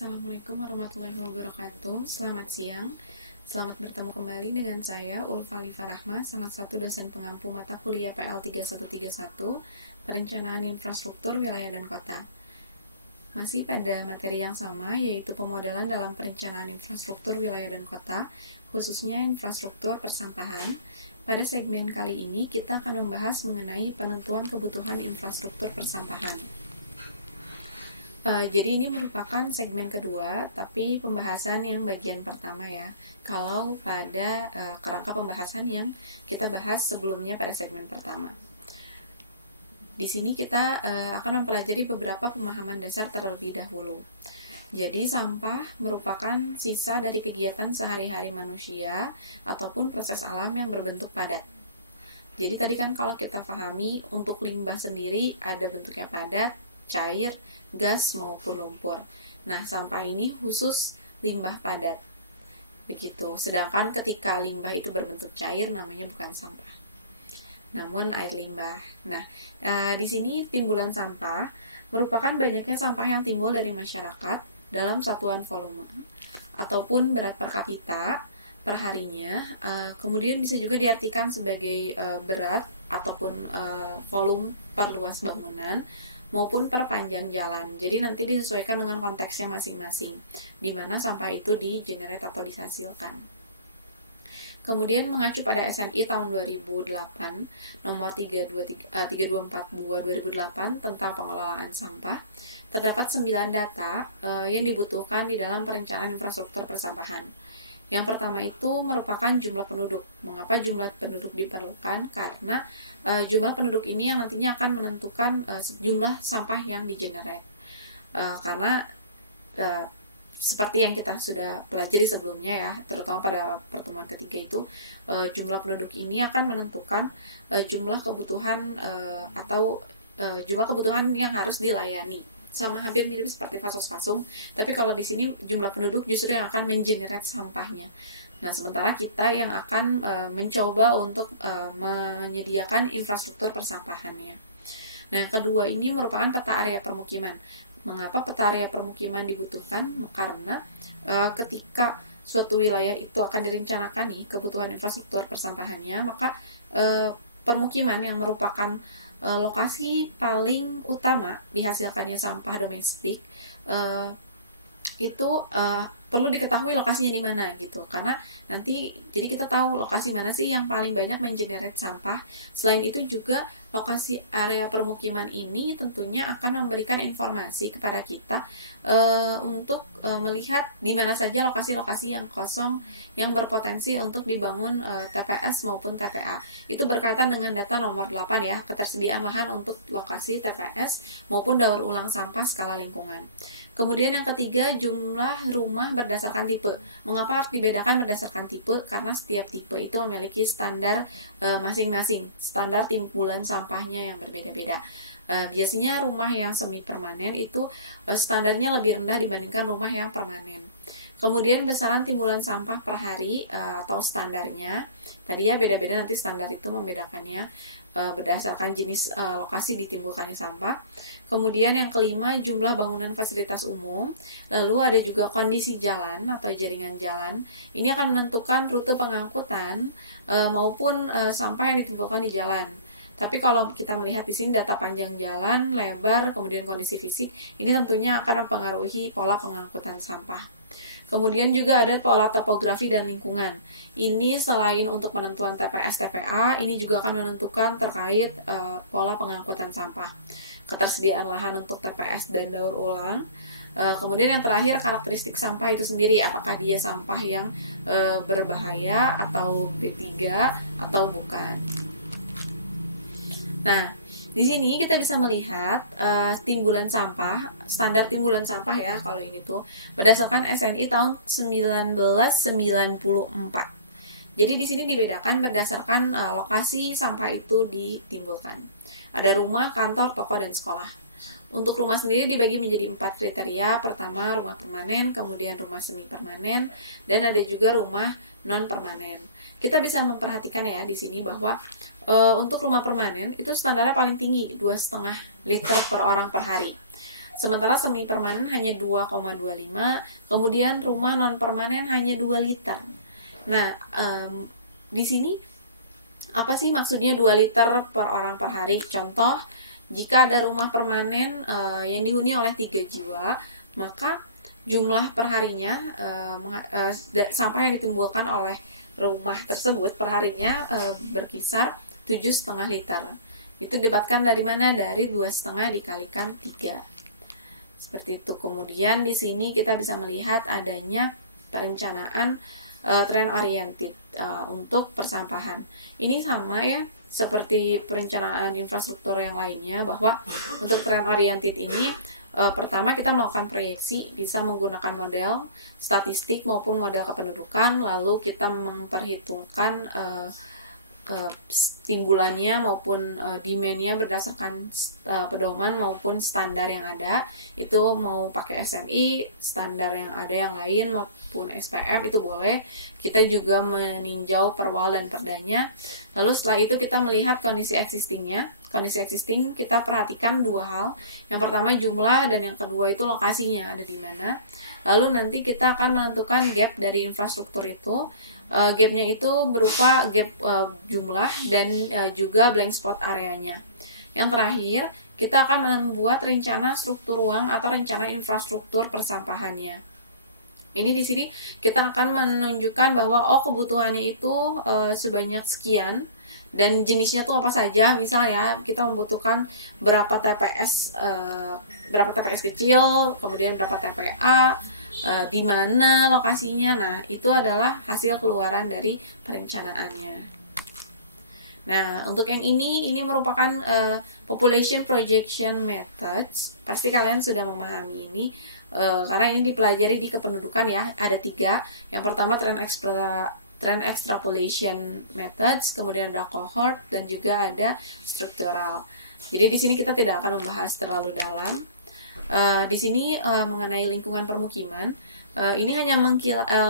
Assalamualaikum warahmatullahi wabarakatuh. Selamat siang. Selamat bertemu kembali dengan saya, Ulfa Alifa Rahma, salah satu dosen pengampu mata kuliah PL 3131, Perencanaan Infrastruktur Wilayah dan Kota. Masih pada materi yang sama, yaitu pemodelan dalam perencanaan infrastruktur wilayah dan kota, khususnya infrastruktur persampahan. Pada segmen kali ini, kita akan membahas mengenai penentuan kebutuhan infrastruktur persampahan. Jadi ini merupakan segmen kedua, tapi pembahasan yang bagian pertama ya. Kalau pada kerangka pembahasan yang kita bahas sebelumnya pada segmen pertama. Di sini kita akan mempelajari beberapa pemahaman dasar terlebih dahulu. Jadi sampah merupakan sisa dari kegiatan sehari-hari manusia ataupun proses alam yang berbentuk padat. Jadi tadi kan kalau kita pahami untuk limbah sendiri ada bentuknya padat, cair, gas maupun lumpur. Nah, sampah ini khusus limbah padat. Begitu. Sedangkan ketika limbah itu berbentuk cair namanya bukan sampah, namun air limbah. Nah, di sini timbulan sampah merupakan banyaknya sampah yang timbul dari masyarakat dalam satuan volume ataupun berat per kapita per harinya. Kemudian bisa juga diartikan sebagai berat ataupun volume per luas bangunan maupun per panjang jalan. Jadi nanti disesuaikan dengan konteksnya masing-masing, di mana sampah itu di-generate atau dihasilkan. Kemudian mengacu pada SNI tahun 2008, nomor 3242/2008 tentang pengelolaan sampah, terdapat 9 data yang dibutuhkan di dalam perencanaan infrastruktur persampahan. Yang pertama itu merupakan jumlah penduduk. Mengapa jumlah penduduk diperlukan? Karena jumlah penduduk ini yang nantinya akan menentukan jumlah sampah yang digenerate. Karena seperti yang kita sudah pelajari sebelumnya ya, terutama pada pertemuan ketiga itu, jumlah penduduk ini akan menentukan jumlah kebutuhan atau jumlah kebutuhan yang harus dilayani. Sama hampir mirip seperti fasos-fasum, tapi kalau di sini jumlah penduduk justru yang akan mengenerate sampahnya. Nah, sementara kita yang akan mencoba untuk menyediakan infrastruktur persampahannya. Nah, yang kedua ini merupakan peta area permukiman. Mengapa peta area permukiman dibutuhkan? Karena ketika suatu wilayah itu akan direncanakan nih kebutuhan infrastruktur persampahannya, maka permukiman yang merupakan lokasi paling utama dihasilkannya sampah domestik itu perlu diketahui lokasinya di mana gitu, karena nanti jadi kita tahu lokasi mana sih yang paling banyak mengenerate sampah. Selain itu juga lokasi area permukiman ini tentunya akan memberikan informasi kepada kita untuk melihat di mana saja lokasi-lokasi yang kosong yang berpotensi untuk dibangun TPS maupun TPA. Itu berkaitan dengan data nomor 8 ya, ketersediaan lahan untuk lokasi TPS maupun daur ulang sampah skala lingkungan. Kemudian yang ketiga, jumlah rumah berdasarkan tipe. Mengapa harus dibedakan berdasarkan tipe? Karena setiap tipe itu memiliki standar masing-masing, standar timbulan sampahnya yang berbeda-beda. Biasanya rumah yang semi permanen itu standarnya lebih rendah dibandingkan rumah yang permanen. Kemudian besaran timbulan sampah per hari atau standarnya, tadi ya beda-beda nanti standar itu membedakannya berdasarkan jenis lokasi ditimbulkannya sampah. Kemudian yang kelima, jumlah bangunan fasilitas umum. Lalu ada juga kondisi jalan atau jaringan jalan. Ini akan menentukan rute pengangkutan maupun sampah yang ditimbulkan di jalan. Tapi kalau kita melihat di sini data panjang jalan, lebar, kemudian kondisi fisik, ini tentunya akan mempengaruhi pola pengangkutan sampah. Kemudian juga ada pola topografi dan lingkungan. Ini selain untuk penentuan TPS TPA, ini juga akan menentukan terkait pola pengangkutan sampah. Ketersediaan lahan untuk TPS dan daur ulang. Kemudian yang terakhir, karakteristik sampah itu sendiri, apakah dia sampah yang berbahaya atau B3 atau bukan. Nah, di sini kita bisa melihat timbulan sampah, standar timbulan sampah ya kalau ini tuh berdasarkan SNI tahun 1994. Jadi di sini dibedakan berdasarkan lokasi sampah itu ditimbulkan. Ada rumah, kantor, toko, dan sekolah. Untuk rumah sendiri dibagi menjadi 4 kriteria. Pertama, rumah permanen, kemudian rumah semi permanen, dan ada juga rumah non permanen. Kita bisa memperhatikan ya di sini bahwa untuk rumah permanen itu standarnya paling tinggi 2,5 liter per orang per hari. Sementara semi permanen hanya 2,25, kemudian rumah non permanen hanya 2 liter. Nah, di sini apa sih maksudnya 2 liter per orang per hari? Contoh, jika ada rumah permanen yang dihuni oleh 3 jiwa, maka jumlah perharinya sampah yang ditimbulkan oleh rumah tersebut perharinya berkisar 7,5 liter. Itu didapatkan dari mana? Dari 2,5 dikalikan 3. Seperti itu. Kemudian di sini kita bisa melihat adanya perencanaan trend oriented untuk persampahan. Ini sama ya seperti perencanaan infrastruktur yang lainnya, bahwa untuk trend oriented ini pertama kita melakukan proyeksi, bisa menggunakan model statistik maupun model kependudukan, lalu kita memperhitungkan timbulannya maupun demand-nya berdasarkan pedoman maupun standar yang ada. Itu mau pakai SNI, standar yang ada yang lain maupun SPM itu boleh. Kita juga meninjau perwal dan perdanya. Lalu setelah itu kita melihat kondisi existing-nya. Kondisi existing kita perhatikan 2 hal. Yang pertama jumlah, dan yang kedua itu lokasinya ada di mana. Lalu nanti kita akan menentukan gap dari infrastruktur itu. Gapnya itu berupa gap jumlah dan juga blank spot areanya. Yang terakhir, kita akan membuat rencana struktur ruang atau rencana infrastruktur persampahannya. Ini di sini kita akan menunjukkan bahwa kebutuhannya itu sebanyak sekian, dan jenisnya tuh apa saja. Misalnya kita membutuhkan berapa TPS kecil, kemudian berapa TPA, di mana lokasinya. Nah, itu adalah hasil keluaran dari perencanaannya. Nah, untuk yang ini merupakan population projection methods. Pasti kalian sudah memahami ini, karena ini dipelajari di kependudukan ya. Ada 3. Yang pertama trend extrapolation methods, kemudian ada cohort, dan juga ada struktural. Jadi di sini kita tidak akan membahas terlalu dalam. Di sini mengenai lingkungan permukiman, ini hanya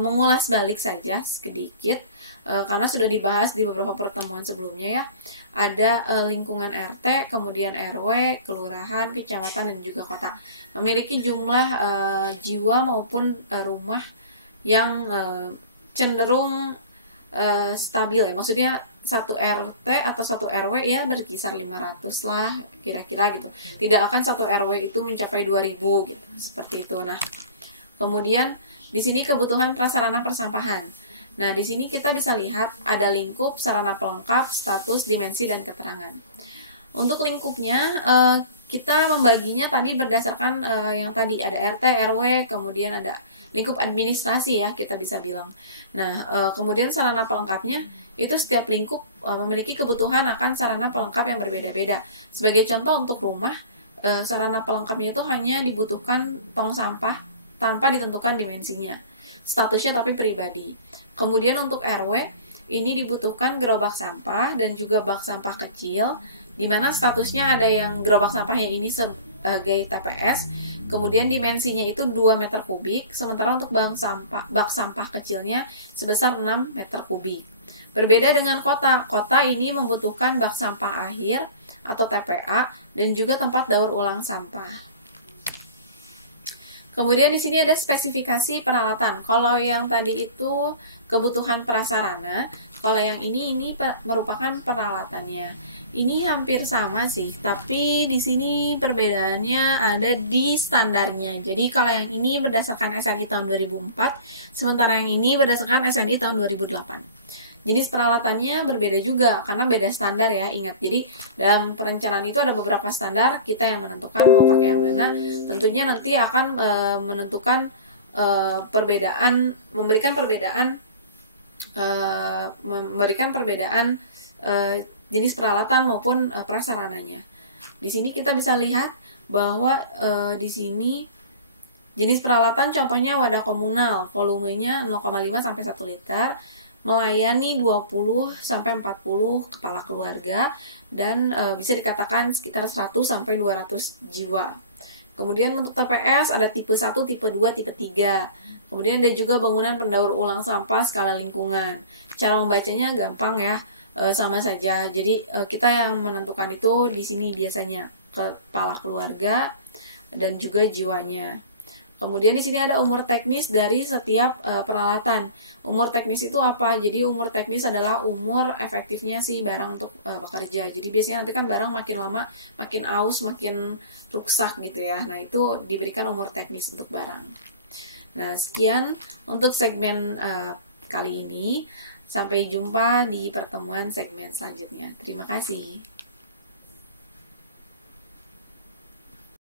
mengulas balik saja sedikit, karena sudah dibahas di beberapa pertemuan sebelumnya ya. Ada lingkungan RT, kemudian RW, kelurahan, kecamatan, dan juga kota. Memiliki jumlah jiwa maupun rumah yang cenderung stabil ya. Maksudnya satu RT atau satu RW ya berkisar 500 lah kira-kira gitu. Tidak akan satu RW itu mencapai 2000 gitu. Seperti itu. Nah, kemudian di sini kebutuhan prasarana persampahan. Nah, di sini kita bisa lihat ada lingkup, sarana pelengkap, status, dimensi, dan keterangan. Untuk lingkupnya kita membaginya tadi berdasarkan yang tadi ada RT, RW, kemudian ada lingkup administrasi ya kita bisa bilang. Nah, kemudian sarana pelengkapnya itu setiap lingkup memiliki kebutuhan akan sarana pelengkap yang berbeda-beda. Sebagai contoh untuk rumah, sarana pelengkapnya itu hanya dibutuhkan tong sampah tanpa ditentukan dimensinya. Statusnya tapi pribadi. Kemudian untuk RW, ini dibutuhkan gerobak sampah dan juga bak sampah kecil, di mana statusnya ada yang gerobak sampahnya ini sebagai TPS, kemudian dimensinya itu 2 meter kubik, sementara untuk bak sampah kecilnya sebesar 6 meter kubik. Berbeda dengan kota. Kota ini membutuhkan bak sampah akhir atau TPA dan juga tempat daur ulang sampah. Kemudian di sini ada spesifikasi peralatan. Kalau yang tadi itu kebutuhan prasarana, kalau yang ini merupakan peralatannya. Ini hampir sama sih, tapi di sini perbedaannya ada di standarnya. Jadi kalau yang ini berdasarkan SNI tahun 2004, sementara yang ini berdasarkan SNI tahun 2008. Jenis peralatannya berbeda juga karena beda standar ya, ingat. Jadi dalam perencanaan itu ada beberapa standar, kita yang menentukan mau pakai yang mana. Tentunya nanti akan menentukan memberikan perbedaan jenis peralatan maupun prasarananya. Di sini kita bisa lihat bahwa di sini jenis peralatan contohnya wadah komunal, volumenya 0,5 sampai 1 liter, melayani 20 sampai 40 kepala keluarga, dan bisa dikatakan sekitar 100 sampai 200 jiwa. Kemudian untuk TPS ada tipe 1, tipe 2, tipe 3. Kemudian ada juga bangunan pendaur ulang sampah skala lingkungan. Cara membacanya gampang ya, sama saja. Jadi kita yang menentukan itu di sini biasanya kepala keluarga dan juga jiwanya. Kemudian di sini ada umur teknis dari setiap peralatan. Umur teknis itu apa? Jadi umur teknis adalah umur efektifnya si barang untuk bekerja. Jadi biasanya nanti kan barang makin lama, makin aus, makin rusak gitu ya. Nah itu diberikan umur teknis untuk barang. Nah sekian untuk segmen kali ini. Sampai jumpa di pertemuan segmen selanjutnya. Terima kasih.